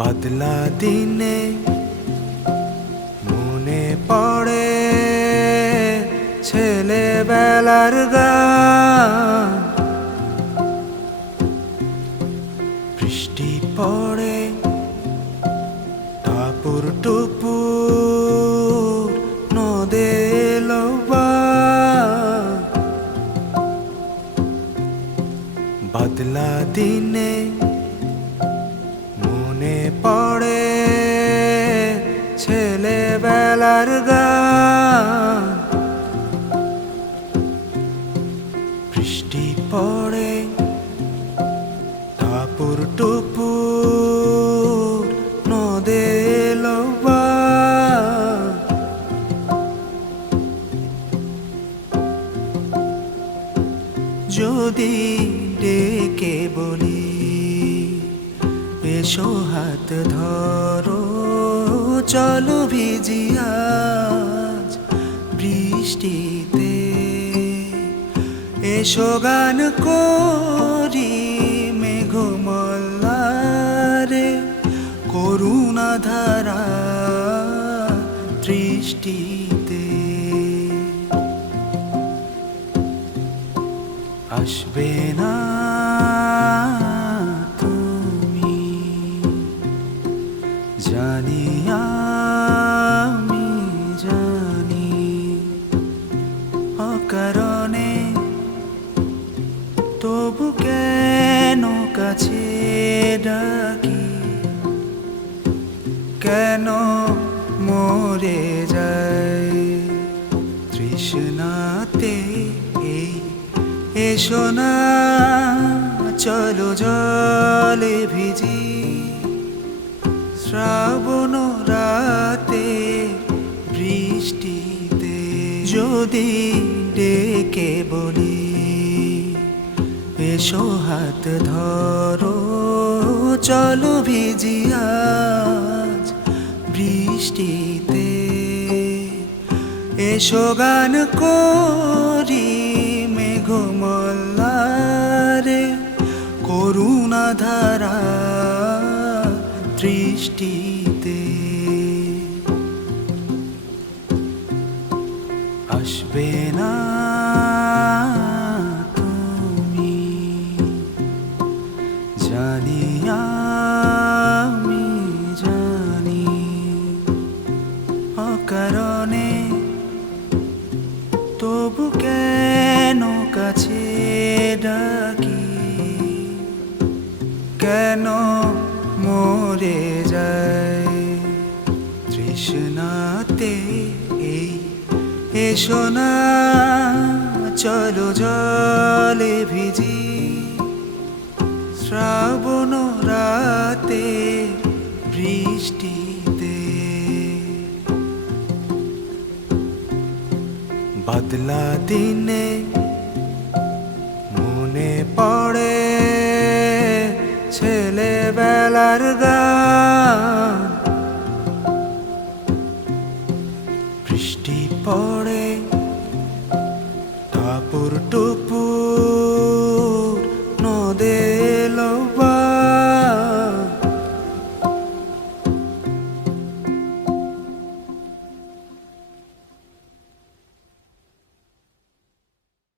বদলা দিনে মনে পড়ে ছেলেবেলার গান। বৃষ্টি পড়ে টাপুর টুপুর নদে লোবা। বদলা দিনে মনে পড়ে ছেলেবেলার গান। বৃষ্টি পড়ে টাপুর টুপুর নদে লোবা। যদি ডেকে বলি এসো হাত ধরো, চলো ভিজি আজ বৃষ্টিতে। এসো গান করি মেঘমল্লারে, করুণা ধারা দৃষ্টিতে। আসবে না তুমি জানি, আমি জানি। অকারণে তবু কেন কাছে ডাকি, কেন মরে যায় তৃষ্ণাতে এই। এসো না চলো জলে ভিজি, শ্রাবণ রাতে বৃষ্টিতে। যদি ডেকে বলি এসো হাত ধরো, চলো ভিজি আজ বৃষ্টিতে। এসো গান করি মেঘমল্লারে, করুণা ধারা দৃষ্টিতে। আসবে না তুমি জানি, আমি জানি। অকারণে তবু কেন কাছে ডাকি, কেন মরে যায় তৃষ্ণাতে এই। এসো না চলো জলে ভিজি, শ্রাবণ রাতে বৃষ্টিতে। বদলা দিনে মনে পড়ে ছেলেবেলার গান। বৃষ্টি পড়ে টাপুর টুপুর